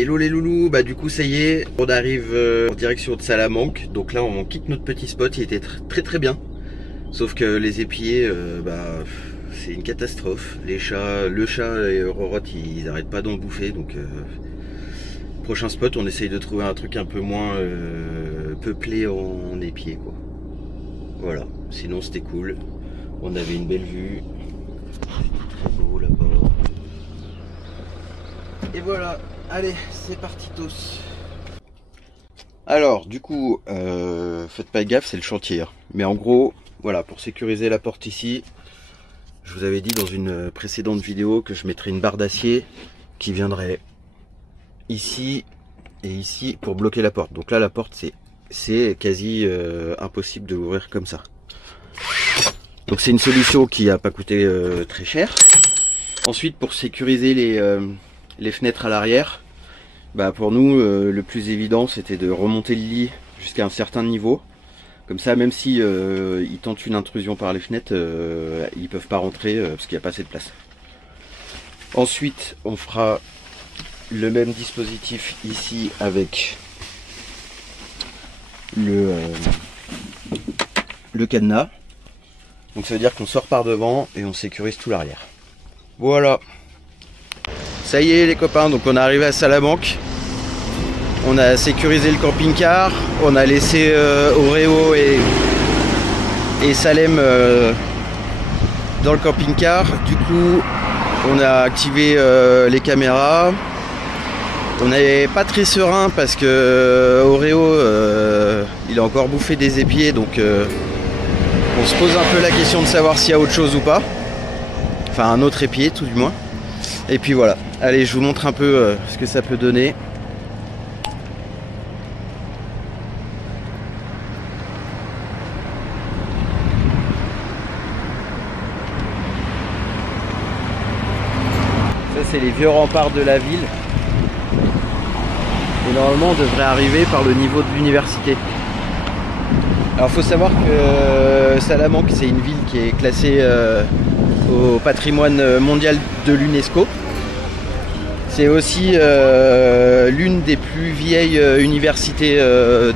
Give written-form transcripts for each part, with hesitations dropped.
Hello les loulous, bah du coup ça y est, on arrive en direction de Salamanque. Donc là on quitte notre petit spot, il était très bien. Sauf que les épillets, c'est une catastrophe. Les chats, le chat et Rorotte, ils arrêtent pas d'en bouffer. Donc prochain spot, on essaye de trouver un truc un peu moins peuplé en épiers quoi. Voilà, sinon c'était cool. On avait une belle vue. Très beau là-bas. Et voilà, allez, c'est parti tous. Alors, du coup, faites pas gaffe, c'est le chantier. Mais en gros, voilà, pour sécuriser la porte ici, je vous avais dit dans une précédente vidéo que je mettrais une barre d'acier qui viendrait ici et ici pour bloquer la porte. Donc là, la porte, c'est quasi impossible de l'ouvrir comme ça. Donc c'est une solution qui n'a pas coûté très cher. Ensuite, pour sécuriser les fenêtres à l'arrière, bah pour nous le plus évident c'était de remonter le lit jusqu'à un certain niveau. Comme ça, même si ils tentent une intrusion par les fenêtres, ils peuvent pas rentrer parce qu'il n'y a pas assez de place. Ensuite, on fera le même dispositif ici avec le cadenas. Donc ça veut dire qu'on sort par devant et on sécurise tout l'arrière. Voilà. Ça y est les copains, donc on est arrivé à Salamanque. On a sécurisé le camping-car. On a laissé Oreo et Salem dans le camping-car. Du coup, on a activé les caméras. On n'est pas très serein parce que Oreo il a encore bouffé des épieds, donc on se pose un peu la question de savoir s'il y a autre chose ou pas. Enfin un autre épier tout du moins. Et puis voilà, allez je vous montre un peu ce que ça peut donner. Ça c'est les vieux remparts de la ville. Et normalement on devrait arriver par le niveau de l'université. Alors il faut savoir que Salamanque c'est une ville qui est classée au patrimoine mondial de l'UNESCO. C'est aussi l'une des plus vieilles universités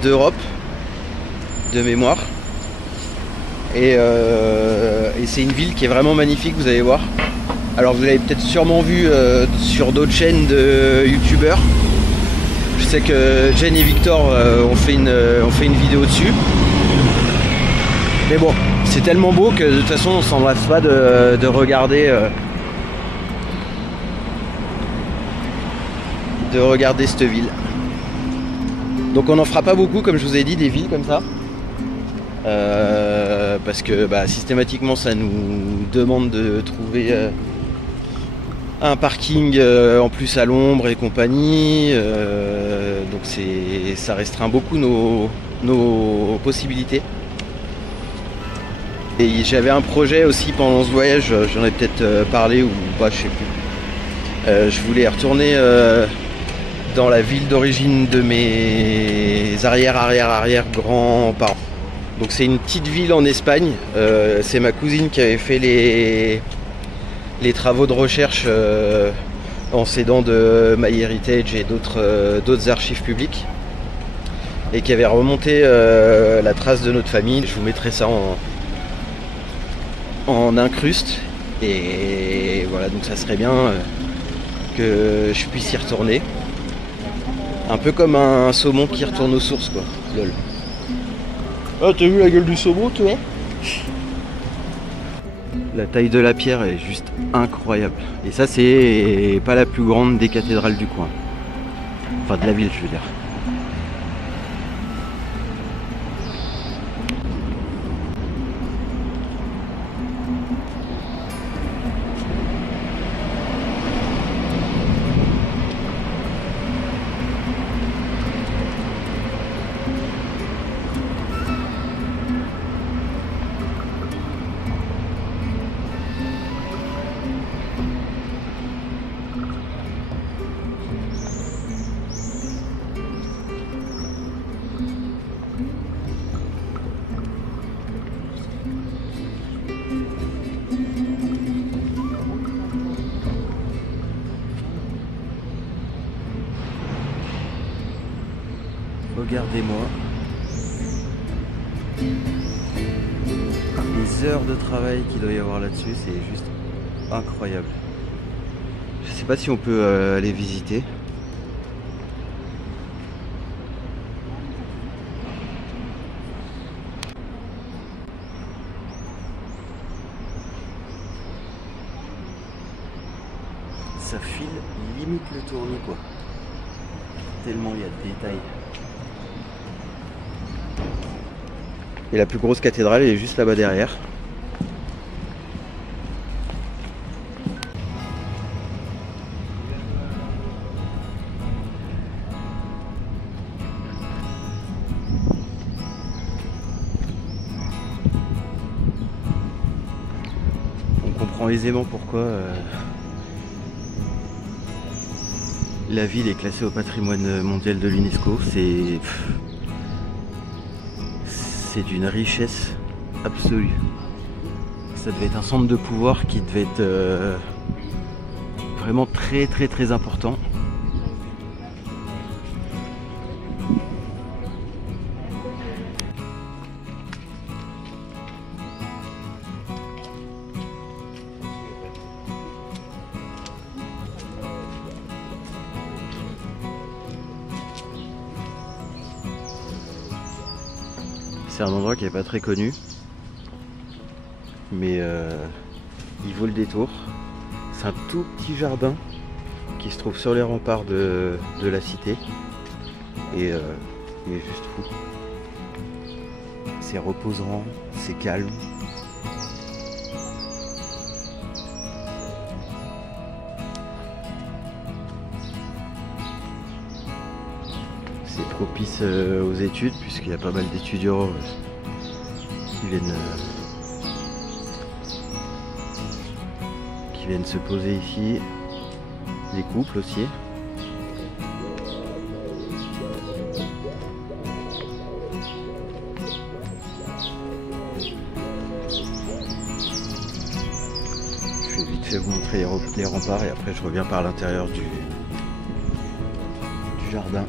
d'Europe, de mémoire. Et c'est une ville qui est vraiment magnifique, vous allez voir. Alors vous l'avez peut-être sûrement vu sur d'autres chaînes de youtubeurs. Je sais que Jen et Victor ont fait une vidéo dessus. Mais bon, c'est tellement beau que de toute façon on s'en lasse pas de regarder cette ville. Donc on n'en fera pas beaucoup comme je vous ai dit, des villes comme ça. Parce que systématiquement ça nous demande de trouver un parking en plus à l'ombre et compagnie. Donc ça restreint beaucoup nos possibilités. Et j'avais un projet aussi pendant ce voyage, j'en ai peut-être parlé ou pas, je sais plus. Je voulais retourner dans la ville d'origine de mes arrière grands-parents. Donc c'est une petite ville en Espagne. C'est ma cousine qui avait fait les travaux de recherche en s'aidant de MyHeritage et d'autres archives publiques. Et qui avait remonté la trace de notre famille. Je vous mettrai ça en incruste. Et voilà, donc ça serait bien que je puisse y retourner. Un peu comme un saumon qui retourne aux sources quoi. Lol. Ah, t'as vu la gueule du saumon toi? La taille de la pierre est juste incroyable. Et ça c'est pas la plus grande des cathédrales du coin. Enfin de la ville je veux dire. regardez-moi les heures de travail qu'il doit y avoir là-dessus, c'est juste incroyable. Je sais pas si on peut aller visiter. Ça file limite le tournis quoi. Tellement il y a de détails. Et la plus grosse cathédrale elle est juste là-bas derrière. On comprend aisément pourquoi la ville est classée au patrimoine mondial de l'UNESCO. C'est d'une richesse absolue. Ça devait être un centre de pouvoir qui devait être vraiment très important. C'est un endroit qui n'est pas très connu, mais il vaut le détour. C'est un tout petit jardin qui se trouve sur les remparts de la cité et il est juste fou. C'est reposant, c'est calme. C'est propice aux études puisqu'il y a pas mal d'étudiants qui viennent se poser ici, les couples aussi. Je vais vite fait vous montrer les remparts et après je reviens par l'intérieur du jardin.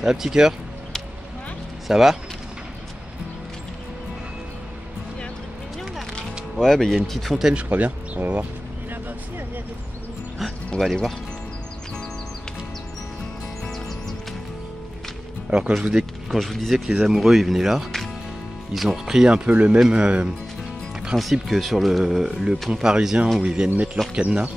Ça va, petit cœur? Ça va? Il y a un truc mignon là-bas. Ouais, bah il y a une petite fontaine, je crois bien. On va voir. Et là-bas aussi, il y a des fruits. On va aller voir. Alors quand je vous disais que les amoureux ils venaient là, ils ont repris un peu le même principe que sur le pont parisien où ils viennent mettre leur cadenas.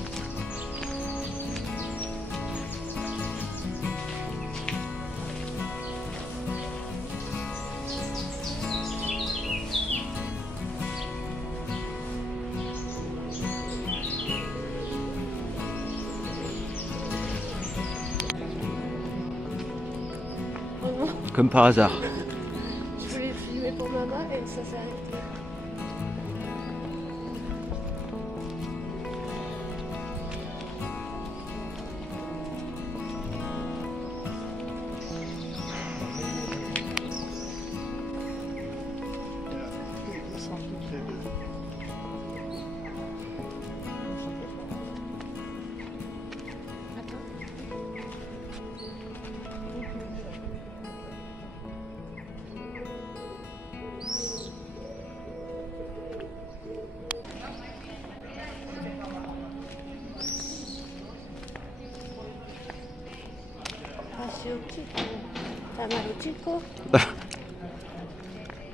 Comme par hasard. Je voulais filmer pour maman et ça s'est arrêté.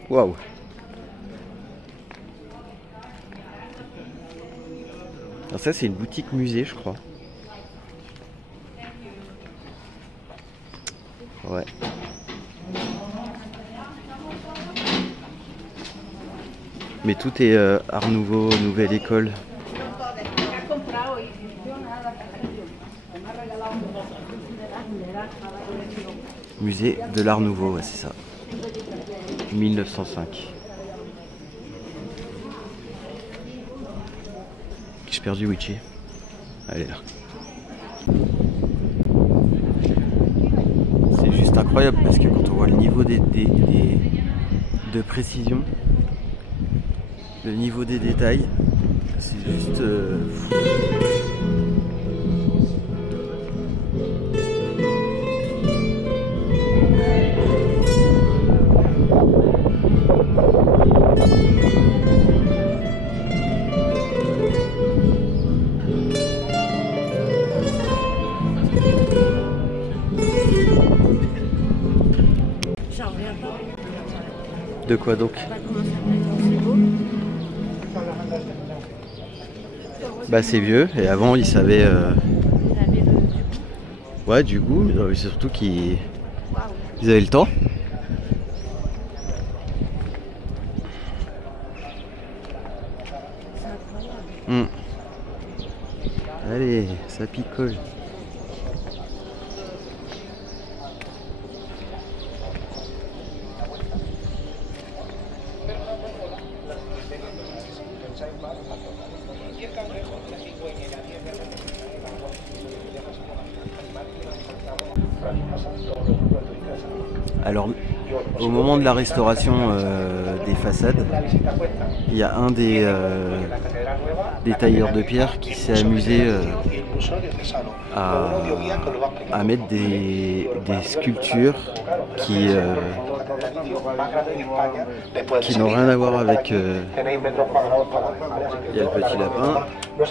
Waouh. Alors ça c'est une boutique musée je crois. Ouais. Mais tout est Art Nouveau, Nouvelle École. Musée de l'Art Nouveau, ouais, c'est ça. 1905. J'ai perdu Witchy. Elle est là. incroyable parce que quand on voit le niveau de précision, le niveau des détails, c'est juste fou. J'en reviens pas. De quoi donc? Bah c'est vieux et avant ils savaient ouais du goût, mais c'est surtout qu'ils avaient le temps. C'est incroyable. Allez, ça picole. Alors, au moment de la restauration des façades, il y a un des tailleurs de pierre qui s'est amusé à mettre des sculptures qui n'ont rien à voir avec... il y a le petit lapin, on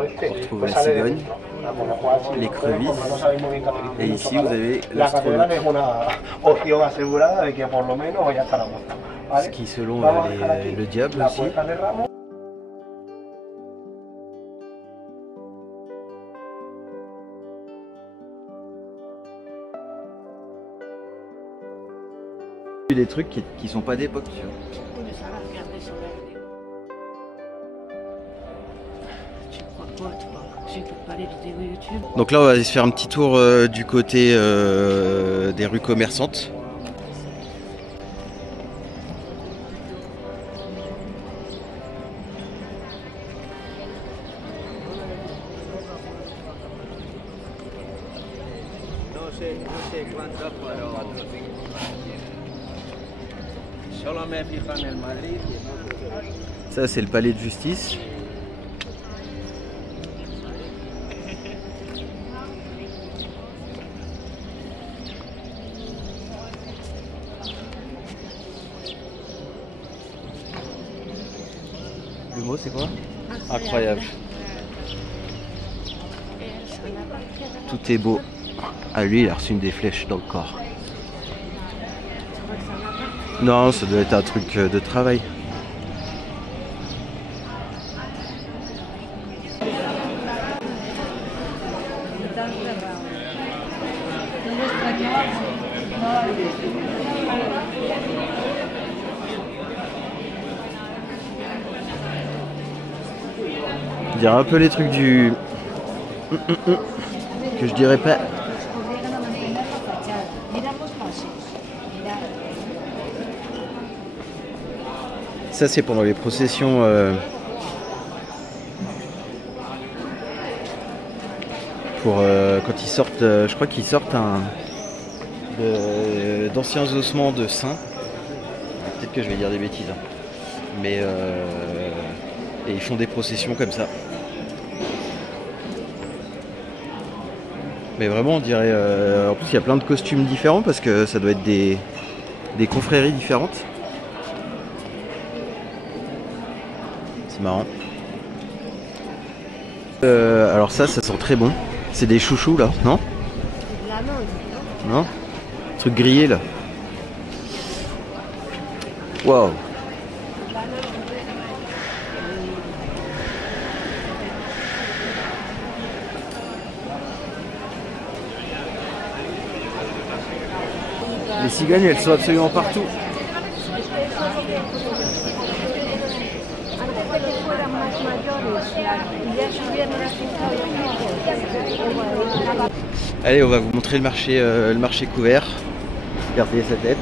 retrouve la cigogne, l'écrevisse, et ici vous avez l'astronaute. Ce qui selon le diable aussi. Des trucs qui sont pas d'époque. Oui, mais ça va regarder sur la vidéo. Tu crois quoi, toi? J'écoute pas les vidéos YouTube. Donc là on va aller se faire un petit tour du côté des rues commerçantes. Ça c'est le palais de justice. Le mot c'est quoi? Incroyable. Tout est beau. Ah lui il a reçu une des flèches dans le corps. Non, ça doit être un truc de travail. On dirait un peu les trucs du... que je dirais pas. Ça c'est pendant les processions pour quand ils sortent, je crois qu'ils sortent d'anciens ossements de saints. Peut-être que je vais dire des bêtises, hein. Mais et ils font des processions comme ça. Mais vraiment on dirait, en plus il y a plein de costumes différents parce que ça doit être des confréries différentes. C'est marrant. Alors ça sent très bon. C'est des chouchous là, non? C'est de la mangue, non? Non? Truc grillé là. Waouh. Les cigognes elles sont absolument partout. Allez, on va vous montrer le marché couvert. Regardez sa tête.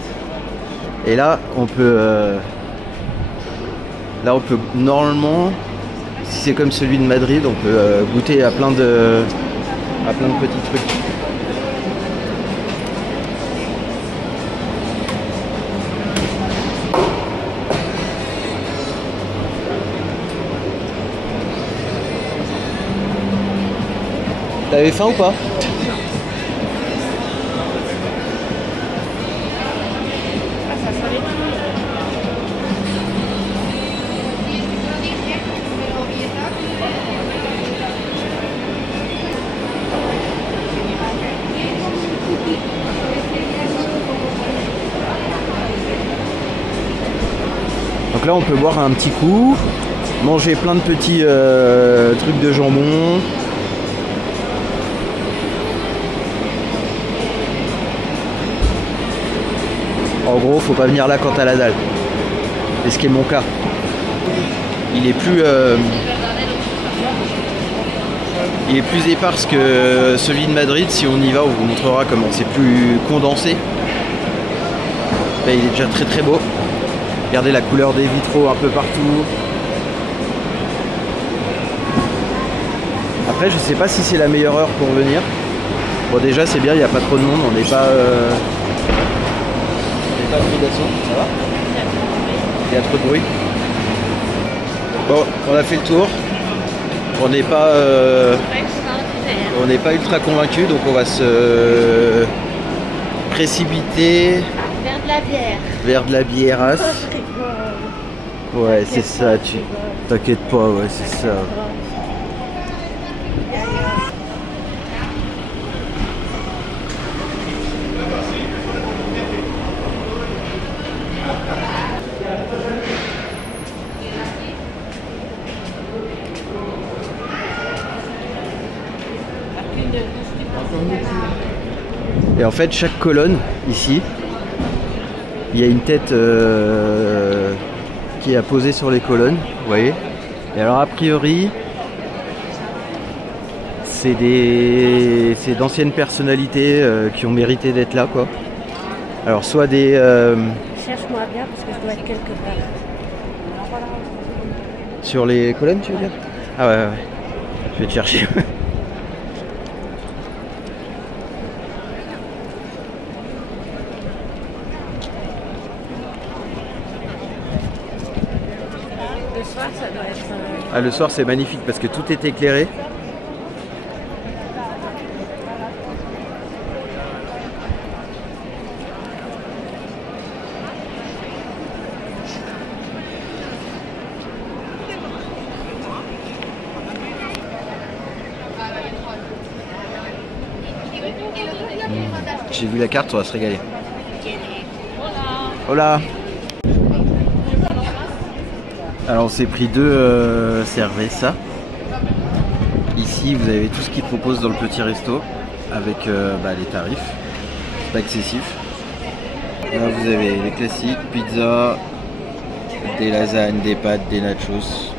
Et là, on peut normalement, si c'est comme celui de Madrid, on peut goûter à plein de petits trucs. avez faim ou pas? Ah, ça sent les trucs. Donc là on peut boire un petit coup, manger plein de petits trucs de jambon. En gros faut pas venir là quand t'as la dalle. C'est ce qui est mon cas. Il est plus éparse que celui de Madrid. Si on y va, on vous montrera comment c'est plus condensé. Là, il est déjà très très beau. Regardez la couleur des vitraux un peu partout. Après, je sais pas si c'est la meilleure heure pour venir. Bon, déjà, c'est bien, il n'y a pas trop de monde. On n'est pas trop d'assaut. Ça va? Il y a trop de bruit. Bon, on a fait le tour. On n'est pas ultra convaincu, donc on va se précipiter Vers de la bière. vers de la biérasse. Ouais, c'est ça, tu t'inquiète pas, ouais, c'est ça. Et en fait, chaque colonne ici, il y a une tête qui est apposée sur les colonnes, vous voyez. Et alors a priori, c'est d'anciennes personnalités qui ont mérité d'être là, quoi. Alors soit des Cherche-moi bien parce que je dois être quelque part. sur les colonnes, tu veux dire? Ah ouais, ouais, ouais. Je vais te chercher. Le soir, ça doit être. Ah, le soir c'est magnifique parce que tout est éclairé. J'ai vu la carte, on va se régaler. Hola. Alors on s'est pris deux cervezas. Ici vous avez tout ce qu'ils proposent dans le petit resto avec les tarifs. C'est pas excessif. Là vous avez les classiques, pizza, des lasagnes, des pâtes, des nachos.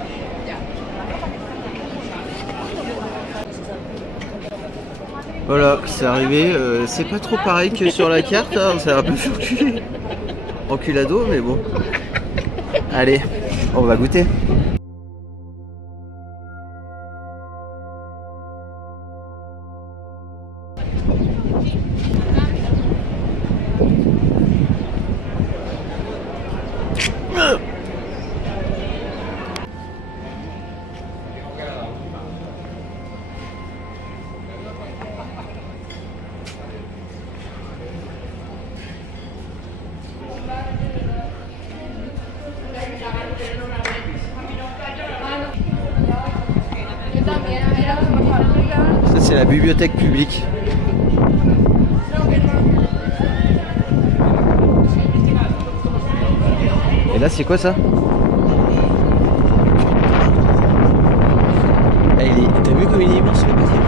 Voilà, c'est arrivé. C'est pas trop pareil que sur la carte, hein, c'est un peu fait reculer. Enculado, mais bon. Allez, on va goûter. Ça c'est la bibliothèque publique. Et là c'est quoi ça? Ah, t'as vu comme il est immense le bâtiment?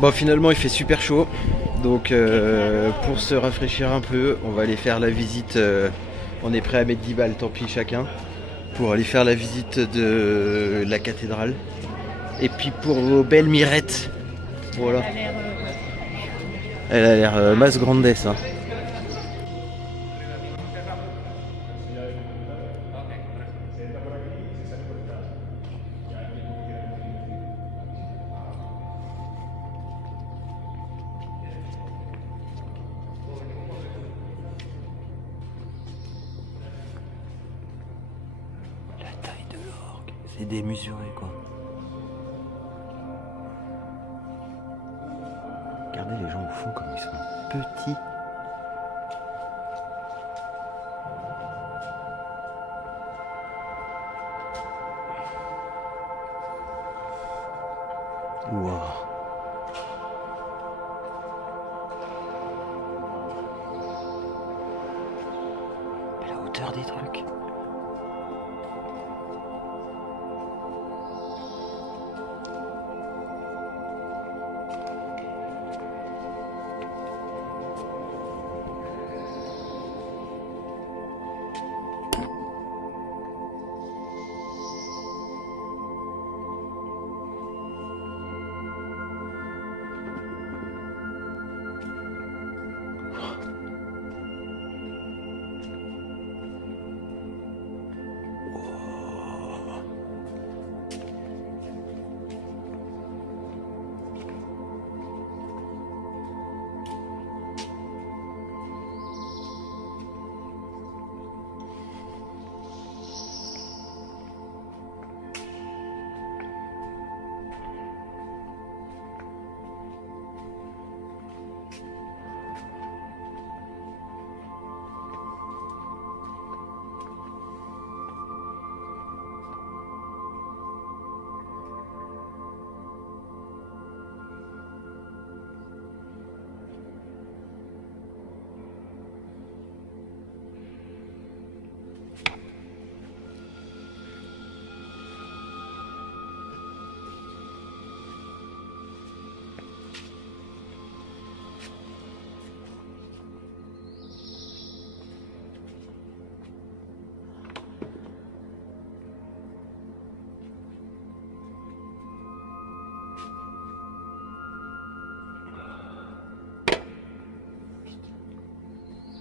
Bon finalement il fait super chaud. Donc pour se rafraîchir un peu, on va aller faire la visite. On est prêt à mettre 10 balles, tant pis chacun. Pour aller faire la visite de la cathédrale. Et puis pour vos belles mirettes. Voilà. Elle a l'air mas grandes, hein. C'est démesuré quoi. Regardez les gens au fond comme ils sont petits. Wow. Et la hauteur des trucs.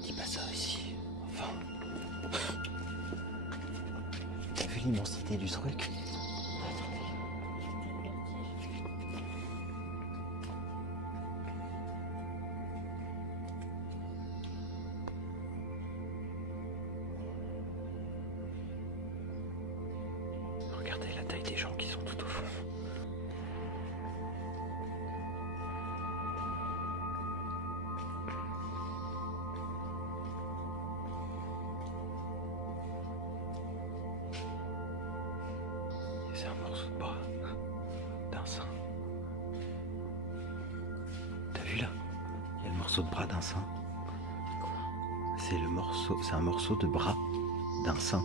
Dis pas ça ici. Enfin. T'as vu l'immensité du truc? Regardez la taille des gens qui sont tout au fond. C'est un morceau de bras d'un sein. T'as vu là? Il y a le morceau de bras d'un sein. C'est un morceau de bras d'un sein.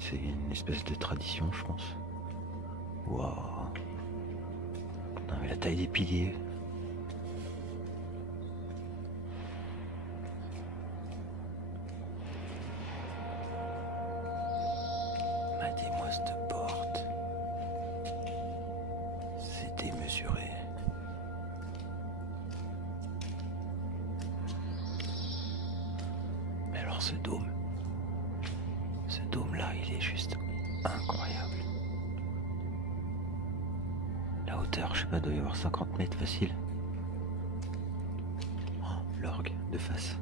C'est une espèce de tradition, je pense. Waouh! Non mais la taille des piliers. Matez-moi cette porte. C'est démesuré. Mais alors ce dôme là, il est juste incroyable. La hauteur, je sais pas, doit y avoir 50 mètres facile. Oh, l'orgue de face.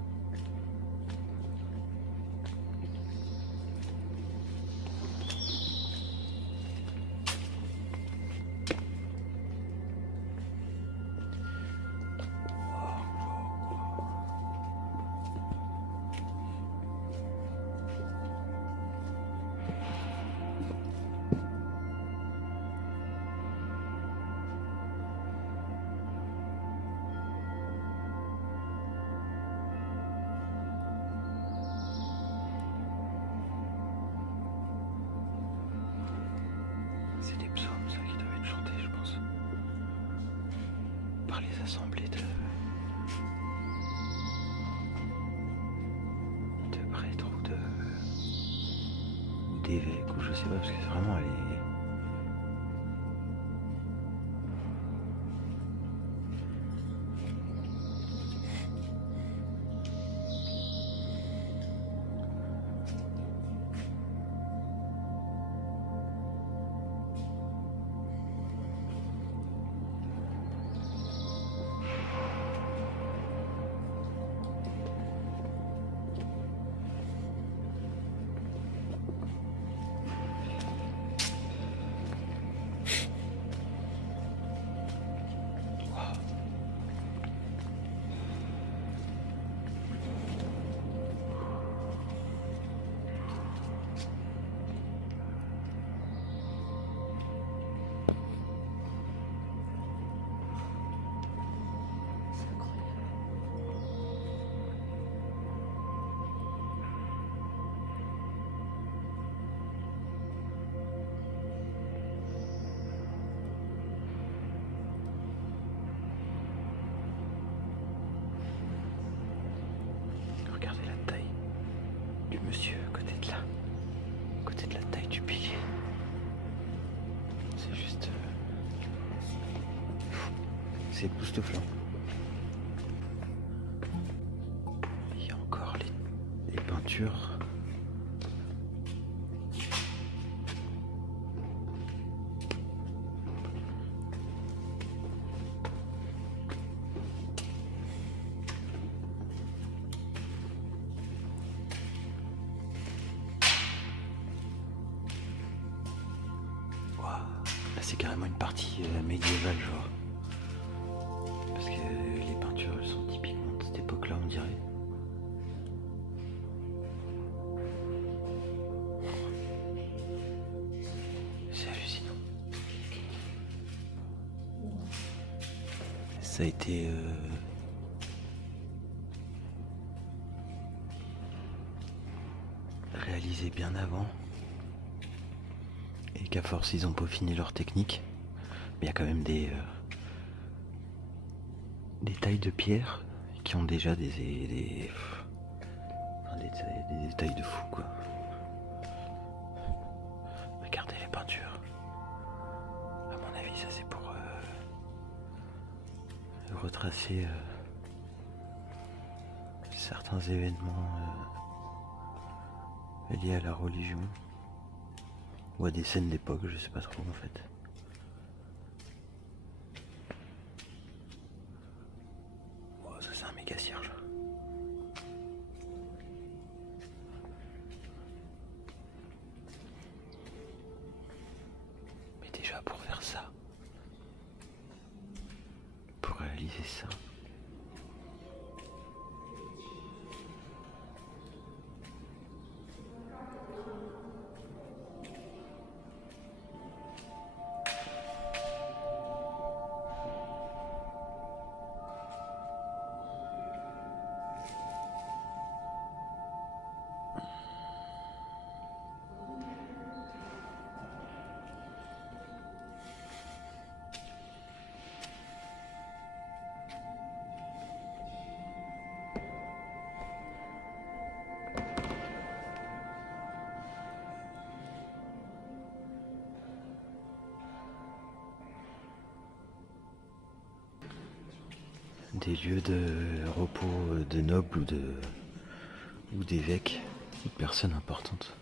C'est des psaumes, ça, qui doivent être chantés, je pense, par les assemblées de prêtres ou d'évêques, ou je sais pas, parce que vraiment, elle est... c'est époustouflant. Il y a encore les peintures. Là c'est carrément une partie médiévale genre. Parce que les peintures elles sont typiquement de cette époque là on dirait. C'est hallucinant. Ça a été réalisé bien avant. Et qu'à force ils ont peaufiné leur technique. Mais il y a quand même des tailles de pierre qui ont déjà des détails de fou quoi. Regardez les peintures. À mon avis ça c'est pour retracer certains événements liés à la religion. Ou à des scènes d'époque, je sais pas trop en fait. Oh, ça c'est un méga cierge. Mais déjà pour faire ça, pour réaliser ça, des lieux de repos de nobles ou d'évêques ou de personnes importantes.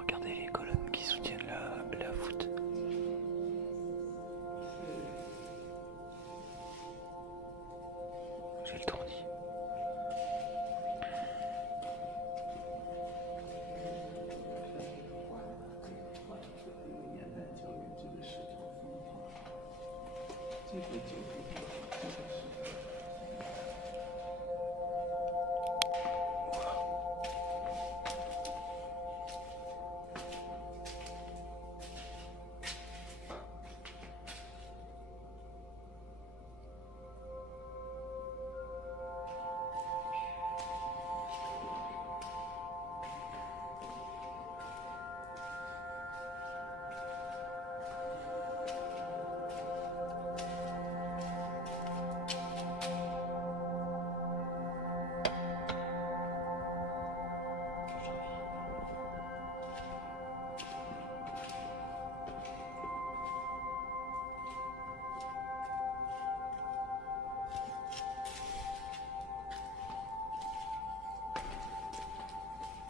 Regardez les colonnes qui soutiennent la voûte. J'ai le tournis.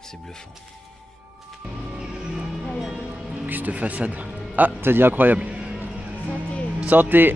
C'est bluffant. Incroyable. Cette façade. Ah, t'as dit incroyable. Santé. Santé.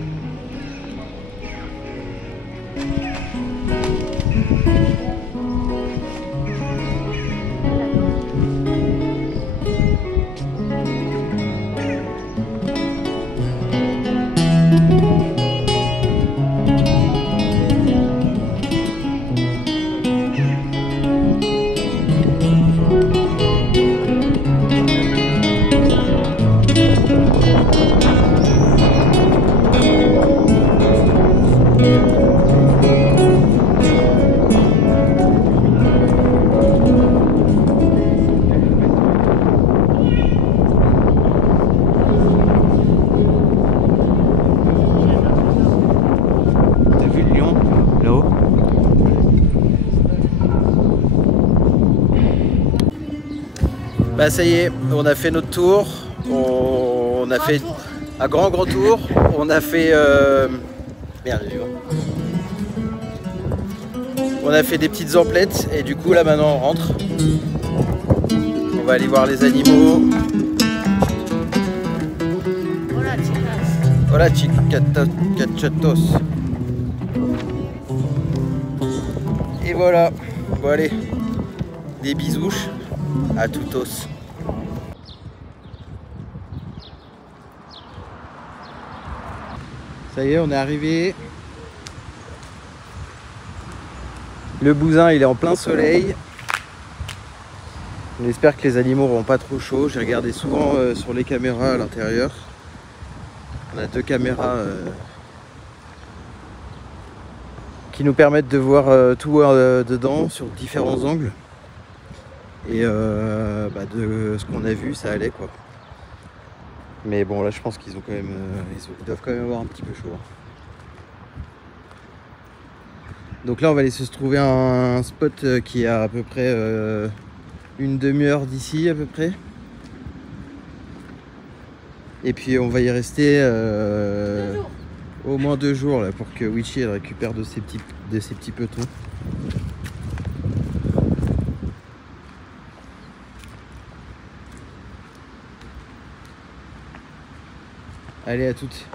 Bah ça y est, on a fait notre tour. On a fait un grand tour. On a fait... Merde, j'ai vu. On a fait des petites emplettes et du coup là maintenant on rentre. On va aller voir les animaux. Hola, chicas. Hola chicachatos. Et voilà. Bon allez. Des bisouches à toutos. Ça y est, on est arrivé. Le bousin il est en plein soleil. On espère que les animaux n'auront pas trop chaud. J'ai regardé souvent sur les caméras à l'intérieur. On a 2 caméras qui nous permettent de voir tout dedans sur différents angles. Et de ce qu'on a vu, ça allait quoi. Mais bon là je pense qu'ils ont quand même, ils doivent quand même avoir un petit peu chaud. Donc là on va aller se trouver un spot qui est à peu près une demi-heure d'ici à peu près. Et puis on va y rester au moins 2 jours là, pour que Wichi elle récupère de ses petits petons. Allez, à toutes.